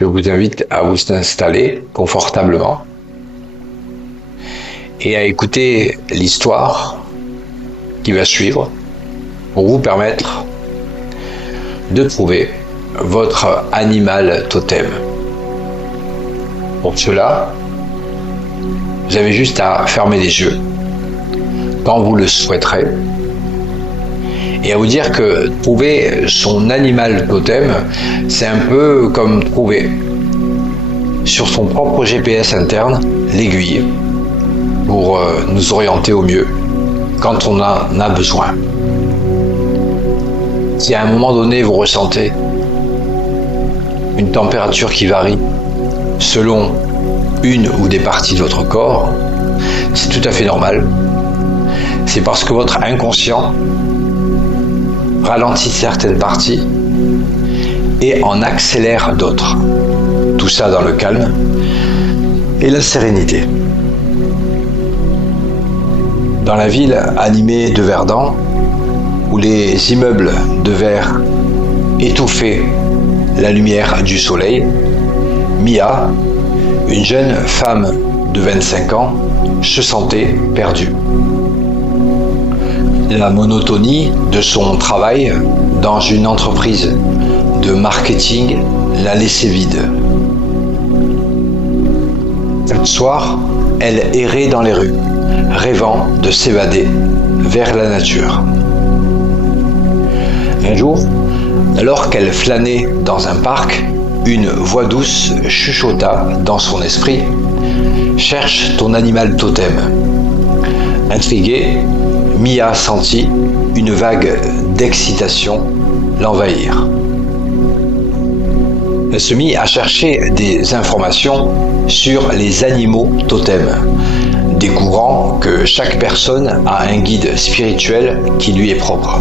Je vous invite à vous installer confortablement et à écouter l'histoire qui va suivre pour vous permettre de trouver votre animal totem. Pour cela, vous avez juste à fermer les yeux quand vous le souhaiterez et à vous dire que trouver son animal totem, c'est un peu comme trouver sur son propre GPS interne l'aiguille pour nous orienter au mieux quand on en a besoin. Si à un moment donné vous ressentez une température qui varie selon une ou des parties de votre corps, c'est tout à fait normal. C'est parce que votre inconscient ralentit certaines parties et en accélère d'autres. Tout ça dans le calme et la sérénité. Dans la ville animée de Verdun, où les immeubles de verre étouffaient la lumière du soleil, Mia, une jeune femme de 25 ans, se sentait perdue. La monotonie de son travail dans une entreprise de marketing la laissait vide. Un soir, elle errait dans les rues, rêvant de s'évader vers la nature. Un jour, alors qu'elle flânait dans un parc, une voix douce chuchota dans son esprit « Cherche ton animal totem ». Intriguée, Mia sentit une vague d'excitation l'envahir. Elle se mit à chercher des informations sur les animaux totems, découvrant que chaque personne a un guide spirituel qui lui est propre.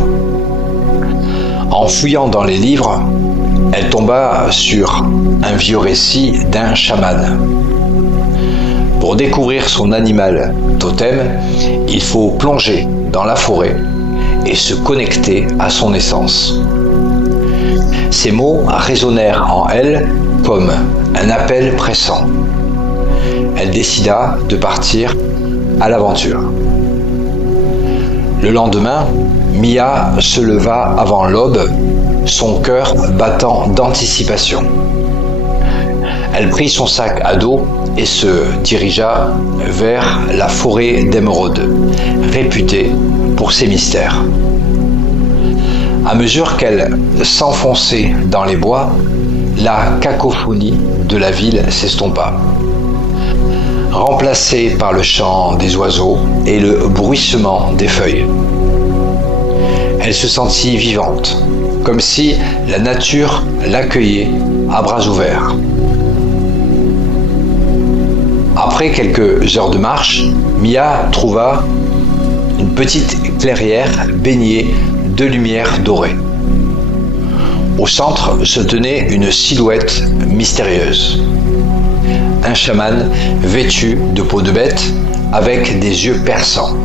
En fouillant dans les livres, elle tomba sur un vieux récit d'un chaman. Pour découvrir son animal totem, il faut plonger dans la forêt et se connecter à son essence. Ces mots résonnèrent en elle comme un appel pressant. Elle décida de partir à l'aventure. Le lendemain, Mia se leva avant l'aube, son cœur battant d'anticipation. Elle prit son sac à dos et se dirigea vers la forêt d'émeraude, réputée pour ses mystères. À mesure qu'elle s'enfonçait dans les bois, la cacophonie de la ville s'estompa, remplacée par le chant des oiseaux et le bruissement des feuilles. Elle se sentit vivante, comme si la nature l'accueillait à bras ouverts. Après quelques heures de marche, Mia trouva une petite clairière baignée de lumière dorée. Au centre se tenait une silhouette mystérieuse. Un chaman vêtu de peau de bête avec des yeux perçants.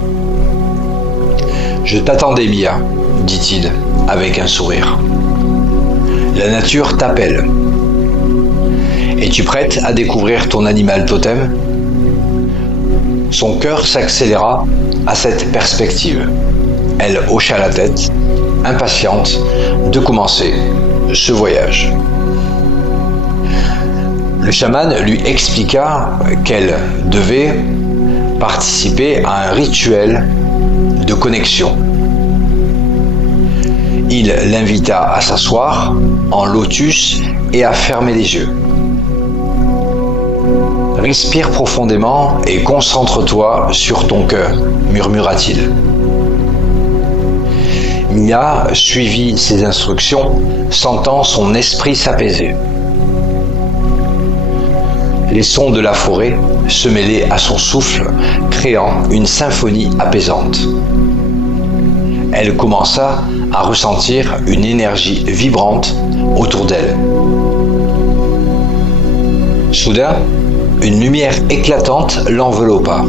« Je t'attendais, Mia, » dit-il avec un sourire. « La nature t'appelle. Es-tu prête à découvrir ton animal totem ?» Son cœur s'accéléra à cette perspective. Elle hocha la tête, impatiente de commencer ce voyage. Le chaman lui expliqua qu'elle devait participer à un rituel de connexion. Il l'invita à s'asseoir en lotus et à fermer les yeux. « Respire profondément et concentre-toi sur ton cœur », murmura-t-il. Mia suivit ses instructions, sentant son esprit s'apaiser. Les sons de la forêt se mêlaient à son souffle, créant une symphonie apaisante. Elle commença à ressentir une énergie vibrante autour d'elle. Soudain, une lumière éclatante l'enveloppa.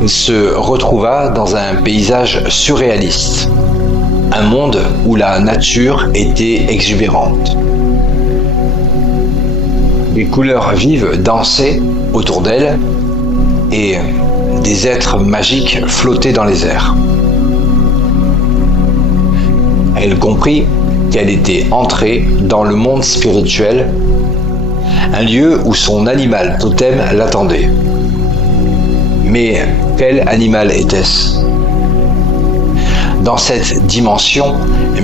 Il se retrouva dans un paysage surréaliste, un monde où la nature était exubérante. Des couleurs vives dansaient autour d'elle et des êtres magiques flottaient dans les airs. Elle comprit qu'elle était entrée dans le monde spirituel, un lieu où son animal totem l'attendait. Mais quel animal était-ce? Dans cette dimension,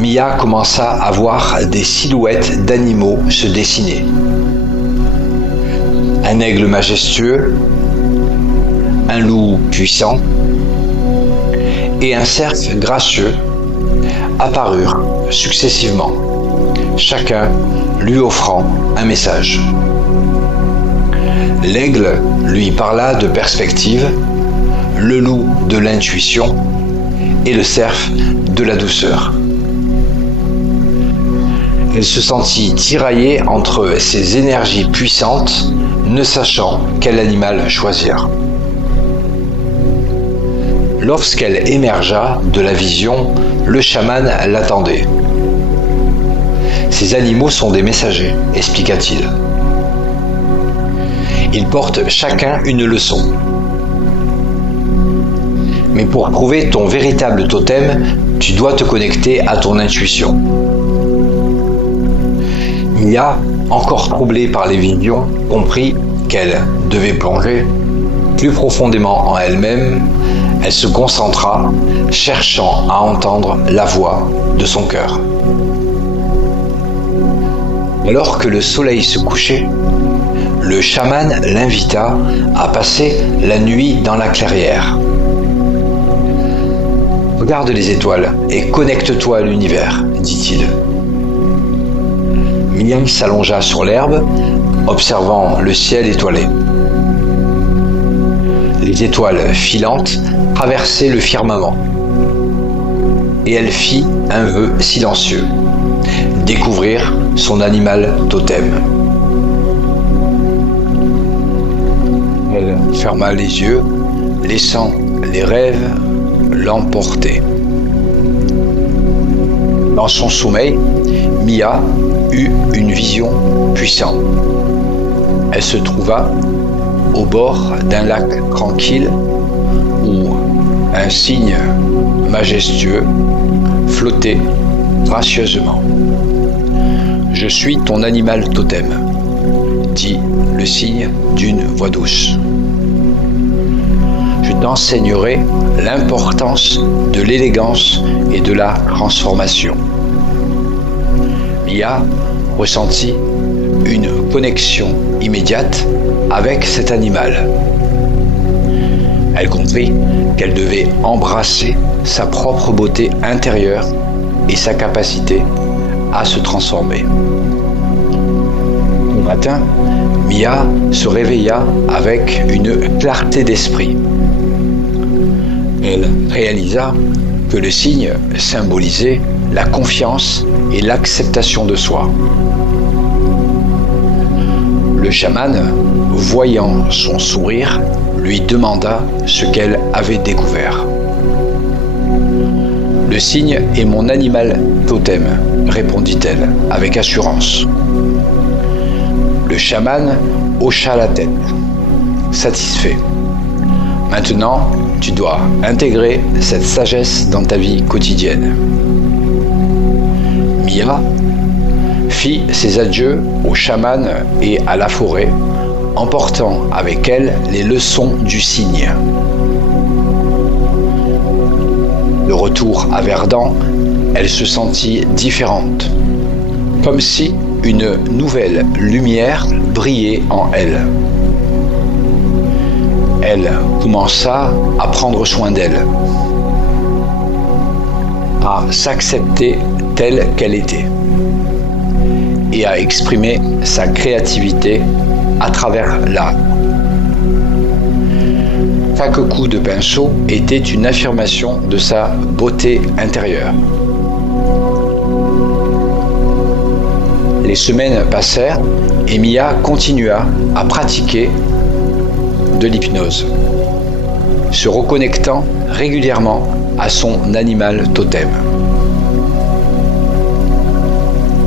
Mia commença à voir des silhouettes d'animaux se dessiner. Un aigle majestueux, un loup puissant et un cerf gracieux apparurent successivement, chacun lui offrant un message. L'aigle lui parla de perspective, le loup de l'intuition et le cerf de la douceur. Elle se sentit tiraillée entre ces énergies puissantes, ne sachant quel animal choisir. Lorsqu'elle émergea de la vision, le chaman l'attendait. Ces animaux sont des messagers, expliqua-t-il. Ils portent chacun une leçon. Mais pour trouver ton véritable totem, tu dois te connecter à ton intuition. Mia, encore troublée par les visions, comprit qu'elle devait plonger plus profondément en elle-même. Elle se concentra, cherchant à entendre la voix de son cœur. Alors que le soleil se couchait, le chaman l'invita à passer la nuit dans la clairière. Regarde les étoiles et connecte-toi à l'univers, dit-il. Mia s'allongea sur l'herbe, observant le ciel étoilé. Les étoiles filantes traversaient le firmament. Et elle fit un vœu silencieux, découvrir son animal totem. Elle ferma les yeux, laissant les rêves l'emporter. Dans son sommeil, Mia eut une vision puissante. Elle se trouva au bord d'un lac tranquille où un cygne majestueux flottait gracieusement. « Je suis ton animal totem », dit le cygne d'une voix douce. « Je t'enseignerai l'importance de l'élégance et de la transformation. » Mia ressentit une connexion immédiate avec cet animal. Elle comprit qu'elle devait embrasser sa propre beauté intérieure et sa capacité à se transformer. Au matin, Mia se réveilla avec une clarté d'esprit. Elle réalisa que le cygne symbolisait la confiance et l'acceptation de soi. Le chaman, voyant son sourire, lui demanda ce qu'elle avait découvert. « Le cygne est mon animal totem », répondit-elle avec assurance. Le chaman hocha la tête, satisfait. « Maintenant, tu dois intégrer cette sagesse dans ta vie quotidienne. » Mia fit ses adieux au chaman et à la forêt, emportant avec elle les leçons du cygne. De retour à Verdun, elle se sentit différente, comme si une nouvelle lumière brillait en elle. Elle commença à prendre soin d'elle, à s'accepter telle qu'elle était et à exprimer sa créativité à travers l'art. Chaque coup de pinceau était une affirmation de sa beauté intérieure. Les semaines passèrent et Mia continua à pratiquer de l'hypnose, se reconnectant régulièrement à son animal totem.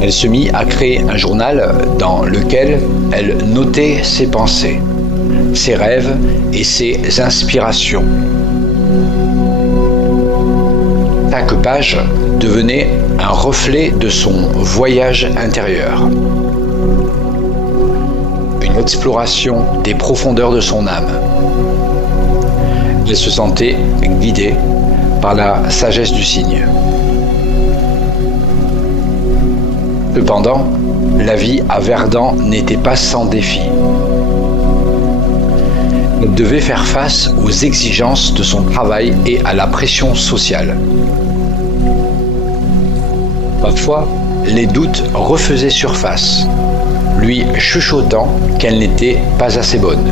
Elle se mit à créer un journal dans lequel elle notait ses pensées, ses rêves et ses inspirations. Chaque page devenait un reflet de son voyage intérieur, une exploration des profondeurs de son âme. Elle se sentait guidée par la sagesse du cygne. Cependant, la vie à Verdun n'était pas sans défi. Elle devait faire face aux exigences de son travail et à la pression sociale. Parfois, les doutes refaisaient surface, lui chuchotant qu'elle n'était pas assez bonne.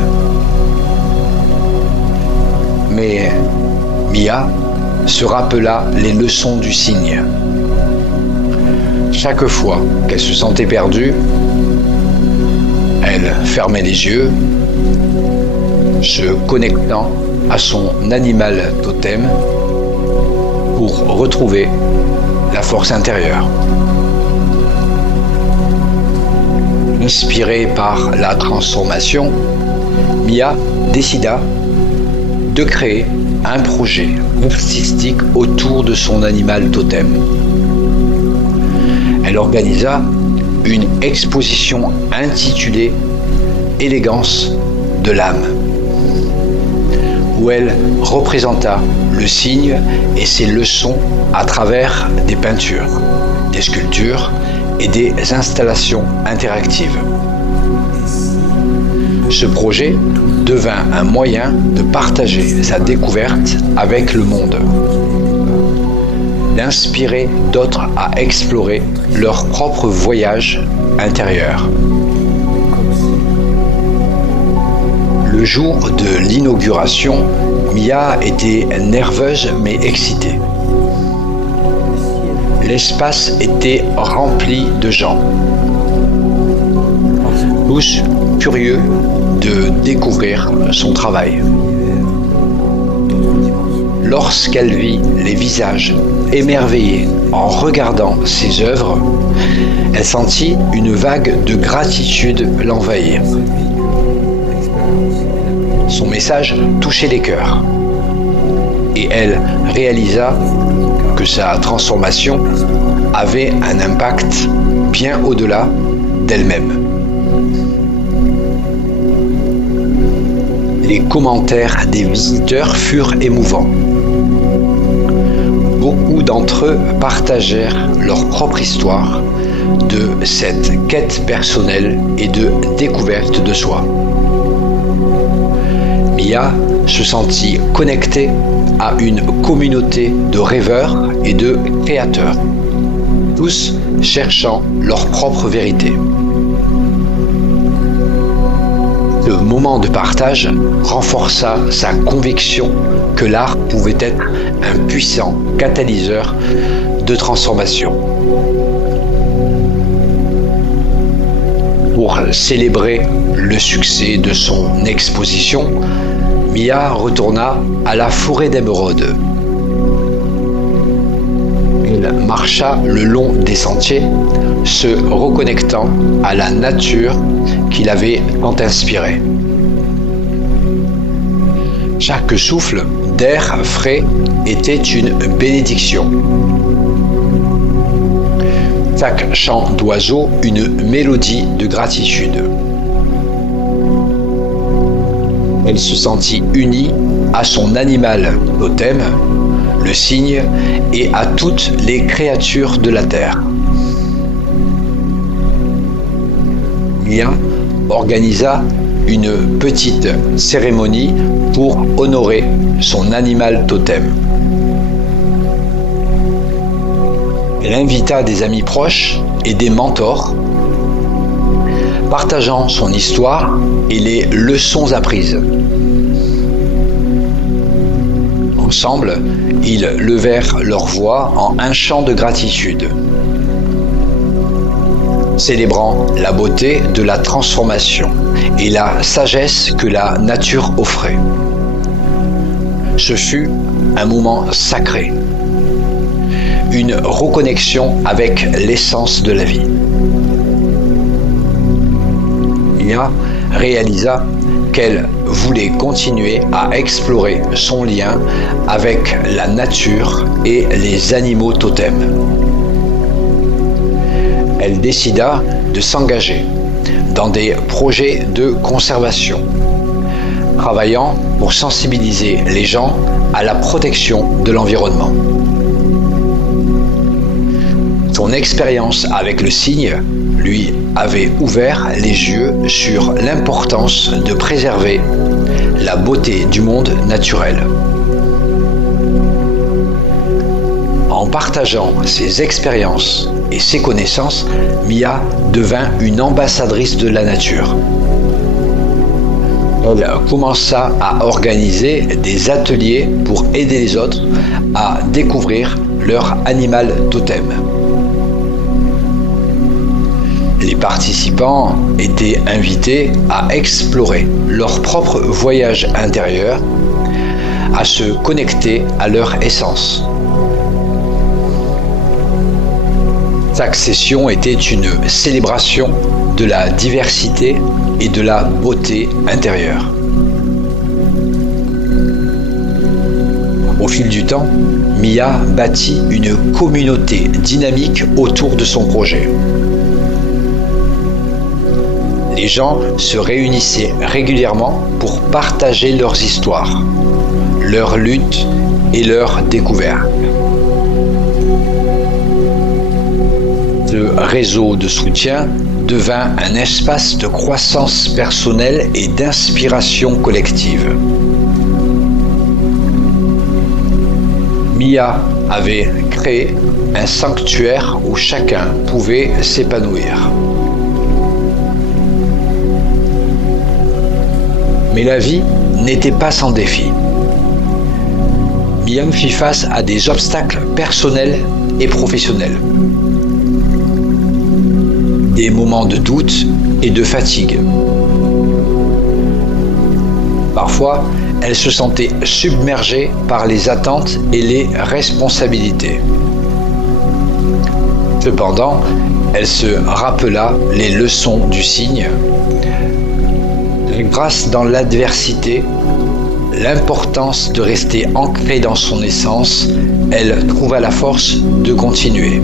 Mais Mia se rappela les leçons du cygne. Chaque fois qu'elle se sentait perdue, elle fermait les yeux, se connectant à son animal totem pour retrouver la force intérieure. Inspirée par la transformation, Mia décida de créer un projet artistique autour de son animal totem. Elle organisa une exposition intitulée « Élégance de l'âme », où elle représenta le cygne et ses leçons à travers des peintures, des sculptures et des installations interactives. Ce projet devint un moyen de partager sa découverte avec le monde, d'inspirer d'autres à explorer leur propre voyage intérieur. Le jour de l'inauguration, Mia était nerveuse mais excitée. L'espace était rempli de gens, tous curieux de découvrir son travail. Lorsqu'elle vit les visages émerveillés en regardant ses œuvres, elle sentit une vague de gratitude l'envahir. Son message touchait les cœurs et elle réalisa que sa transformation avait un impact bien au-delà d'elle-même. Les commentaires des visiteurs furent émouvants. Beaucoup d'entre eux partagèrent leur propre histoire de cette quête personnelle et de découverte de soi. Mia se sentit connectée à une communauté de rêveurs et de créateurs, tous cherchant leur propre vérité. Ce moment de partage renforça sa conviction que l'art pouvait être un puissant catalyseur de transformation. Pour célébrer le succès de son exposition, Mia retourna à la forêt d'émeraude. Elle marcha le long des sentiers, se reconnectant à la nature qui l'avait tant inspiré. Chaque souffle d'air frais était une bénédiction. Chaque chant d'oiseau une mélodie de gratitude. Elle se sentit unie à son animal totem, le cygne, et à toutes les créatures de la terre. Mia organisa une petite cérémonie pour honorer son animal totem. Elle invita des amis proches et des mentors, partageant son histoire et les leçons apprises. Ensemble, ils levèrent leur voix en un chant de gratitude, célébrant la beauté de la transformation et la sagesse que la nature offrait. Ce fut un moment sacré. une reconnexion avec l'essence de la vie. Mia réalisa qu'elle voulait continuer à explorer son lien avec la nature et les animaux totems. Elle décida de s'engager dans des projets de conservation, travaillant pour sensibiliser les gens à la protection de l'environnement. Son expérience avec le cygne lui avait ouvert les yeux sur l'importance de préserver la beauté du monde naturel. En partageant ses expériences et ses connaissances, Mia devint une ambassadrice de la nature. Elle commença à organiser des ateliers pour aider les autres à découvrir leur animal totem. Les participants étaient invités à explorer leur propre voyage intérieur, à se connecter à leur essence. Chaque session était une célébration de la diversité et de la beauté intérieure. Au fil du temps, Mia bâtit une communauté dynamique autour de son projet. Les gens se réunissaient régulièrement pour partager leurs histoires, leurs luttes et leurs découvertes. Ce réseau de soutien devint un espace de croissance personnelle et d'inspiration collective. Mia avait créé un sanctuaire où chacun pouvait s'épanouir. Mais la vie n'était pas sans défi. Mia fit face à des obstacles personnels et professionnels. Des moments de doute et de fatigue. Parfois, elle se sentait submergée par les attentes et les responsabilités. Cependant, elle se rappela les leçons du cygne. Grâce dans l'adversité, l'importance de rester ancrée dans son essence, elle trouva la force de continuer.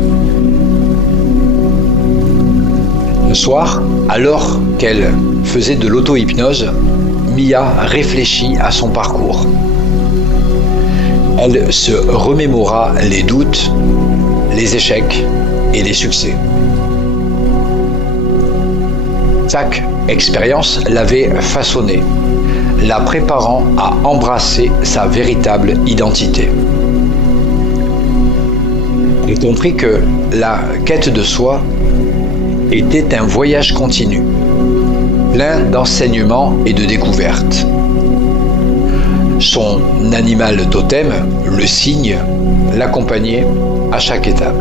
Le soir, alors qu'elle faisait de l'auto-hypnose, Mia réfléchit à son parcours. Elle se remémora les doutes, les échecs et les succès. Chaque expérience l'avait façonnée, la préparant à embrasser sa véritable identité. Elle comprit que la quête de soi était un voyage continu, plein d'enseignements et de découvertes. Son animal totem, le cygne, l'accompagnait à chaque étape.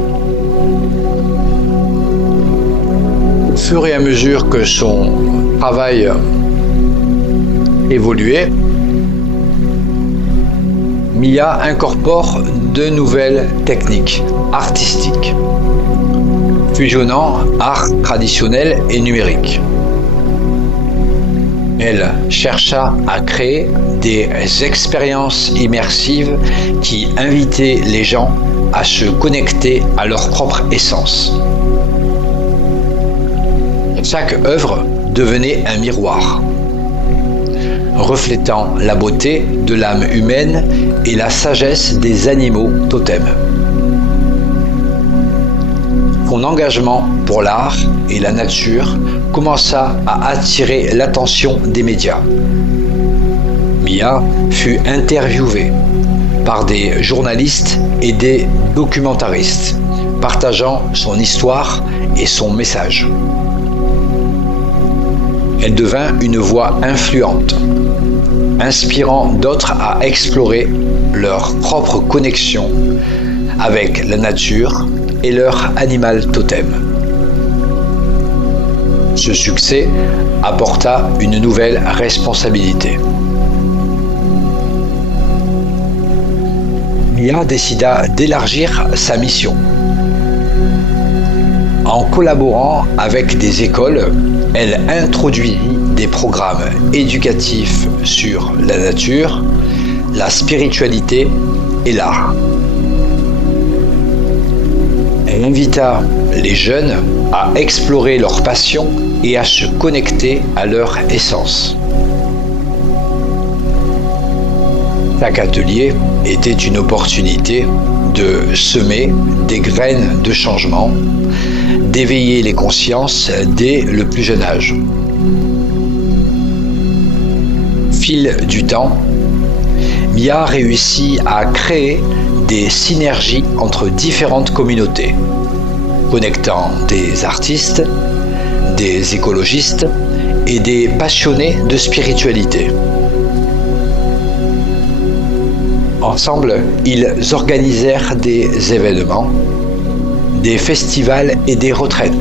Au fur et à mesure que son travail évoluait, Mia incorpore de nouvelles techniques artistiques, fusionnant art traditionnel et numérique. Elle chercha à créer des expériences immersives qui invitaient les gens à se connecter à leur propre essence. Chaque œuvre devenait un miroir, reflétant la beauté de l'âme humaine et la sagesse des animaux totems. Son engagement pour l'art et la nature commença à attirer l'attention des médias. Mia fut interviewée par des journalistes et des documentaristes, partageant son histoire et son message. Elle devint une voix influente, inspirant d'autres à explorer leur propre connexion avec la nature et leur animal totem. Ce succès apporta une nouvelle responsabilité. Mia décida d'élargir sa mission. En collaborant avec des écoles, elle introduisit des programmes éducatifs sur la nature, la spiritualité et l'art. Elle invita les jeunes à explorer leur passion et à se connecter à leur essence. Chaque atelier était une opportunité de semer des graines de changement, d'éveiller les consciences dès le plus jeune âge. Fil du temps, Mia réussit à créer des synergies entre différentes communautés, connectant des artistes, des écologistes et des passionnés de spiritualité. Ensemble, ils organisèrent des événements, des festivals et des retraites,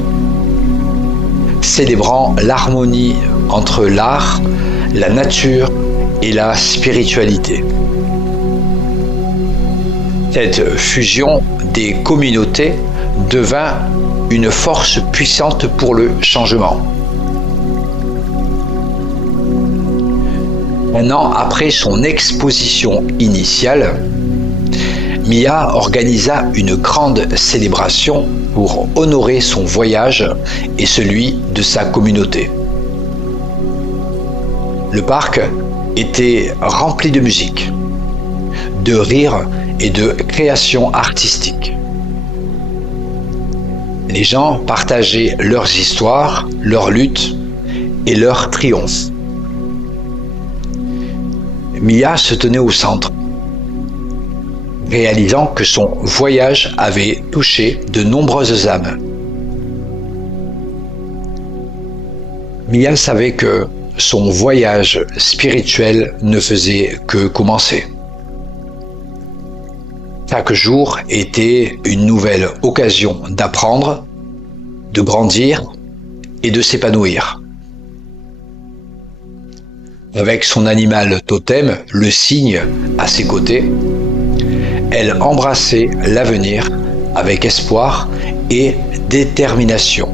célébrant l'harmonie entre l'art, la nature et la spiritualité. Cette fusion des communautés devint une force puissante pour le changement. Un an après son exposition initiale, Mia organisa une grande célébration pour honorer son voyage et celui de sa communauté. Le parc était rempli de musique, de rires et de créations artistiques. Les gens partageaient leurs histoires, leurs luttes et leurs triomphes. Mia se tenait au centre, réalisant que son voyage avait touché de nombreuses âmes. Mia savait que son voyage spirituel ne faisait que commencer. Chaque jour était une nouvelle occasion d'apprendre, de grandir et de s'épanouir. Avec son animal totem, le cygne, à ses côtés, elle embrassait l'avenir avec espoir et détermination.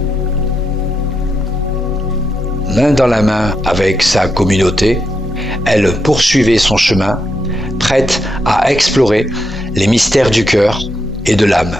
Main dans la main avec sa communauté, elle poursuivait son chemin, prête à explorer les mystères du cœur et de l'âme.